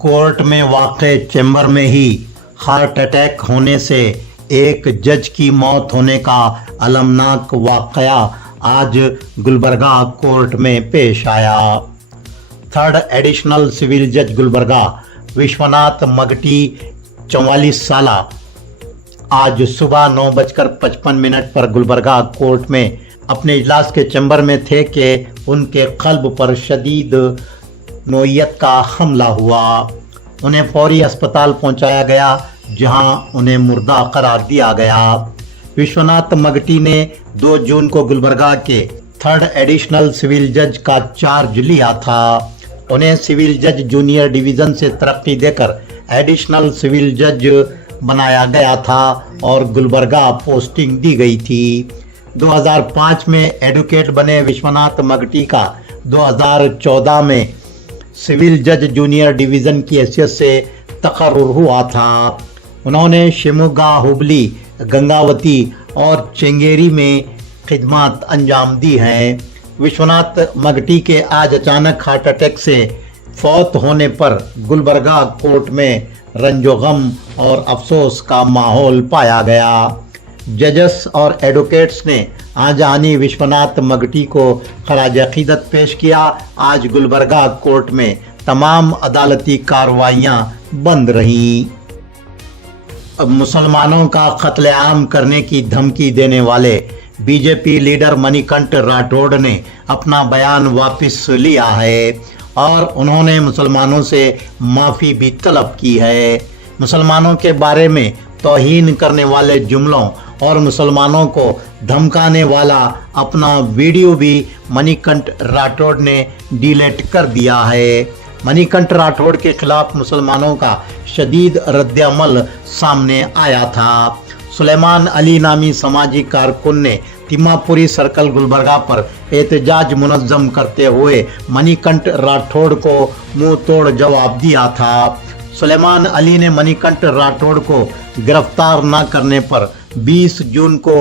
Court में वाक़े chamber में ही हार्ट अटैक होने से एक जज की मौत होने का अलमनाक वाक़या आज गुलबर्गा कोर्ट में पेश आया। थर्ड एडिशनल सिविल जज गुलबर्गा विश्वनाथ मगटी 44 साला आज सुबह 9:55 पर गुलबर्गा कोर्ट में अपने इजलास के चैम्बर में थे कि उनके क़ल्ब पर शदीद नोयत का हमला हुआ। उन्हें फौरी अस्पताल पहुंचाया गया जहां उन्हें मुर्दा करार दिया गया। विश्वनाथ मगटी ने 2 जून को गुलबर्गा के थर्ड एडिशनल सिविल जज का चार्ज लिया था। उन्हें सिविल जज जूनियर डिवीज़न से तरक्की देकर एडिशनल सिविल जज बनाया गया था और गुलबर्गा पोस्टिंग दी गई थी। 2005 में एडवोकेट बने विश्वनाथ मगटी का 2014 में सिविल जज जूनियर डिवीज़न की हैसियत से तकर्रुर हुआ था। उन्होंने शिमोगा, हुबली, गंगावती और चेंगेरी में खिदमत अंजाम दी हैं। विश्वनाथ मगटी के आज अचानक हार्ट अटैक से फौत होने पर गुलबर्गा कोर्ट में रंजो गम और अफसोस का माहौल पाया गया। जजेस और एडवोकेट्स ने आजानी विश्वनाथ मगटी को खराज अकीदत पेश किया। आज गुलबर्गा कोर्ट में तमाम अदालती कार्रवाइयाँ बंद रहीं। मुसलमानों का कत्लेआम करने की धमकी देने वाले बीजेपी लीडर मणिकंठ राठौड़ ने अपना बयान वापस लिया है और उन्होंने मुसलमानों से माफ़ी भी तलब की है। मुसलमानों के बारे में तौहीन करने वाले जुमलों और मुसलमानों को धमकाने वाला अपना वीडियो भी मणिकंठ राठौड़ ने डिलीट कर दिया है। मणिकंठ राठौड़ के खिलाफ मुसलमानों का शदीद रद्दअमल सामने आया था। सुलेमान अली नामी समाजी कारकुन ने तिम्मापुरी सर्कल गुलबर्गा पर एहतजाज मुनज़्ज़म करते हुए मणिकंठ राठौड़ को मुंह तोड़ जवाब दिया था। सुलेमान अली ने मणिकंठ राठौड़ को गिरफ्तार न करने पर 20 जून को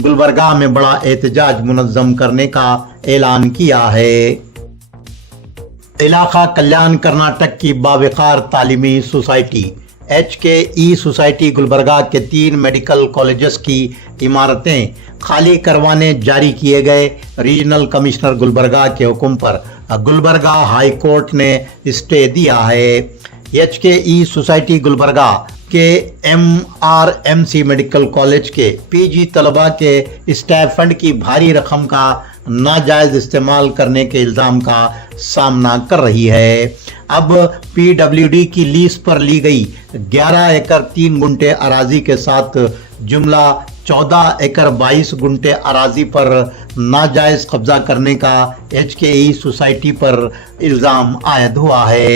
गुलबर्गा में बड़ा एहतजाज मुनज़्ज़म करने का ऐलान किया है। इलाका कल्याण कर्नाटक की बावकार तालीमी सोसाइटी HKE सोसाइटी गुलबर्गा के 3 मेडिकल कॉलेजेस की इमारतें खाली करवाने जारी किए गए रीजनल कमिश्नर गुलबर्गा के हुक्म पर गुलबर्गा हाई कोर्ट ने स्टे दिया है। HKE सोसाइटी गुलबर्गा के MRMC मेडिकल कॉलेज के PG तलबा के स्टाइपेंड की भारी रकम का नाजायज़ इस्तेमाल करने के इल्ज़ाम का सामना कर रही है। अब PWD की लीज पर ली गई 11 एकड़ 3 गुंठे अराजी के साथ जुमला 14 एकड़ 22 गुंठे अराजी पर नाजायज़ कब्जा करने का HKE सोसाइटी पर इल्ज़ाम आयद हुआ है।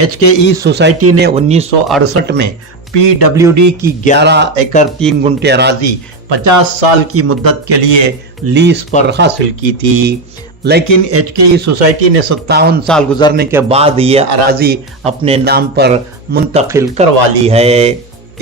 HKE सोसाइटी ने 1968 में PWD की 11 एकड़ 3 गुंठे अराजी 50 साल की मुद्दत के लिए लीज पर हासिल की थी, लेकिन HKE सोसाइटी ने 57 साल गुजरने के बाद ये अराजी अपने नाम पर मुंतकिल करवा ली है।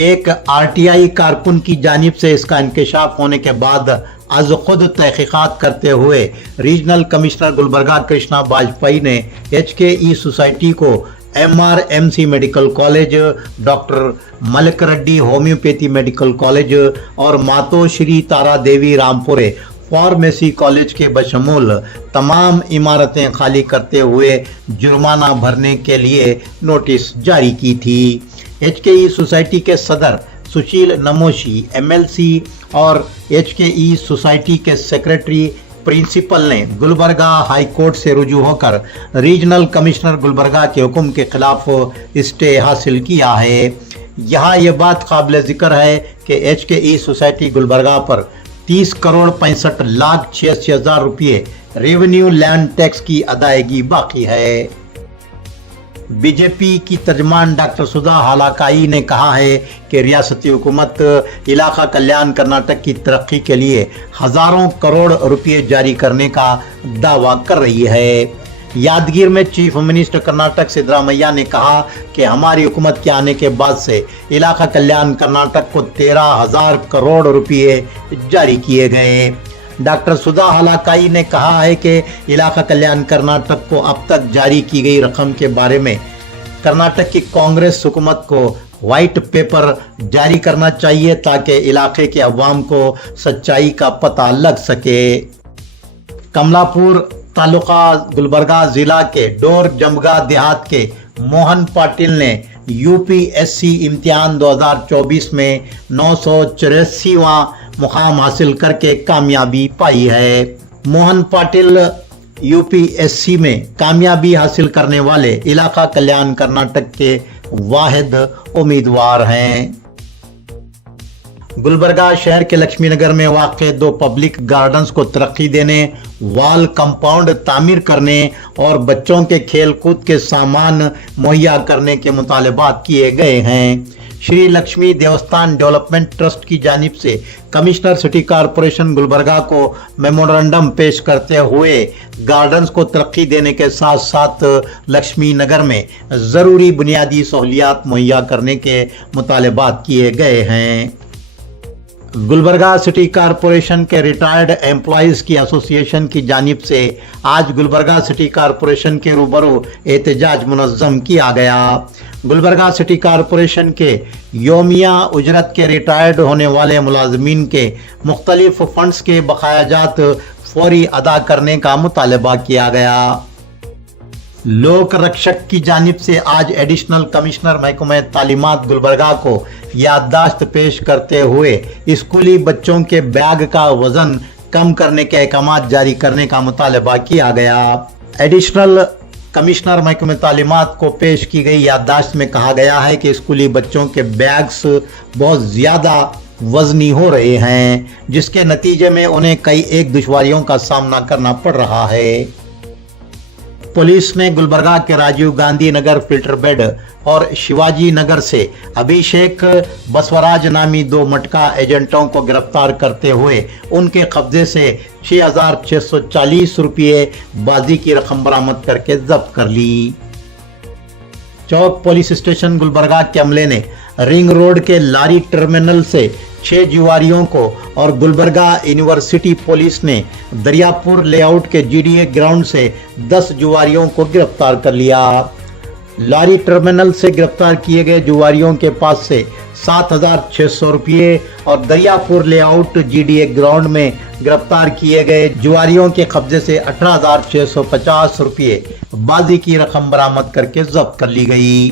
एक RTI कारकुन की जानिब से इसका इंकशाफ होने के बाद आज खुद तहकीकात करते हुए रीजनल कमिश्नर गुलबर्गा कृष्णा बाजपेयी ने HKE सोसाइटी को MRMC medical college, doctor Malkareddy homoeopathy medical college और Matoshri Tara Devi Rampure pharmacy college के बशमूल तमाम इमारतें खाली करते हुए जुर्माना भरने के लिए नोटिस जारी की थी। HKE सोसाइटी के सदर सुशील नमोशी MLC और HKE सोसाइटी के सेक्रेटरी प्रिंसिपल ने गुलबर्गा हाई कोर्ट से रुजू होकर रीजनल कमिश्नर गुलबर्गा के हुक्म के खिलाफ स्टे हासिल किया है। यहाँ ये बात काबिल ज़िक्र है कि HKE सोसाइटी गुलबर्गा पर 30 करोड़ 65,86,000 रुपये रेवेन्यू लैंड टैक्स की अदायगी बाकी है। बीजेपी की तर्जमान डॉक्टर सुधा हालाकाई ने कहा है कि रियासती हुकूमत इलाका कल्याण कर्नाटक की तरक्की के लिए हज़ारों करोड़ रुपये जारी करने का दावा कर रही है। यादगीर में चीफ मिनिस्टर कर्नाटक सिद्धरामैया ने कहा कि हमारी हुकूमत के आने के बाद से इलाका कल्याण कर्नाटक को 13,000 करोड़ रुपये जारी किए गए। डॉक्टर सुधा हालाकाई ने कहा है कि इलाका कल्याण कर्नाटक को अब तक जारी की गई रकम के बारे में कर्नाटक की कांग्रेस हुकूमत को व्हाइट पेपर जारी करना चाहिए ताकि इलाके के अवाम को सच्चाई का पता लग सके। कमलापुर तालुका गुलबर्गा जिला के डोर जमगा देहात के मोहन पाटिल ने यूपीएससी इम्तिहान 2024 में 984वां मुकाम हासिल करके कामयाबी पाई है। मोहन पाटिल यूपीएससी में कामयाबी हासिल करने वाले इलाका कल्याण कर्नाटक के वाहिद उम्मीदवार हैं। गुलबर्गा शहर के लक्ष्मीनगर में वाक़ 2 पब्लिक गार्डन्स को तरक्की देने, वॉल कंपाउंड तामीर करने और बच्चों के खेल कूद के सामान मुहैया करने के मुतालबात किए गए हैं। श्री लक्ष्मी देवस्थान डेवलपमेंट ट्रस्ट की जानिब से कमिश्नर सिटी कॉरपोरेशन गुलबर्गा को मेमोरेंडम पेश करते हुए गार्डन्स को तरक्की देने के साथ साथ लक्ष्मी नगर में ज़रूरी बुनियादी सहूलियात मुहैया करने के मुतालबात किए गए हैं। गुलबर्गा सिटी कॉरपोरेशन के रिटायर्ड एम्प्लॉइज़ की एसोसिएशन की जानिब से आज गुलबर्गा सिटी कॉरपोरेशन के रूबरू एहतजाज मुनज़्ज़म किया गया। गुलबर्गा सिटी कॉरपोरेशन के योमिया उजरत के रिटायर्ड होने वाले मुलाजमीन के मुख्तलिफ फंड्स के बकायाजात फौरी अदा करने का मुतालबा किया गया। लोक रक्षक की जानिब से आज एडिशनल कमिश्नर महकमा तालीमात गुलबर्गा को याददाश्त पेश करते हुए स्कूली बच्चों के बैग का वजन कम करने के अहकाम जारी करने का मुतालबा किया गया। एडिशनल कमिश्नर महकमा तालीमात को पेश की गई याददाश्त में कहा गया है कि स्कूली बच्चों के बैग्स बहुत ज़्यादा वजनी हो रहे हैं, जिसके नतीजे में उन्हें कई एक दुश्वारियों का सामना करना पड़ रहा है। पुलिस ने गुलबर्गा के राजीव गांधी नगर फिल्टर बेड और शिवाजी नगर से अभिषेक बसवराज नामी 2 मटका एजेंटों को गिरफ्तार करते हुए उनके कब्जे से 6,640 रुपये बाजी की रकम बरामद करके जब्त कर ली। चौक पुलिस स्टेशन गुलबर्गा के अमले ने रिंग रोड के लारी टर्मिनल से 6 जुआरियों को और गुलबर्गा यूनिवर्सिटी पुलिस ने दरियापुर लेआउट के जीडीए ग्राउंड से 10 जुआरियों को गिरफ्तार कर लिया। लारी टर्मिनल से गिरफ्तार किए गए जुआरियों के पास से 7,600 रुपये और दरियापुर लेआउट जीडीए ग्राउंड में गिरफ्तार किए गए जुआरियों के कब्जे से 18,650 रुपये बाजी की रकम बरामद करके जब्त कर ली गई।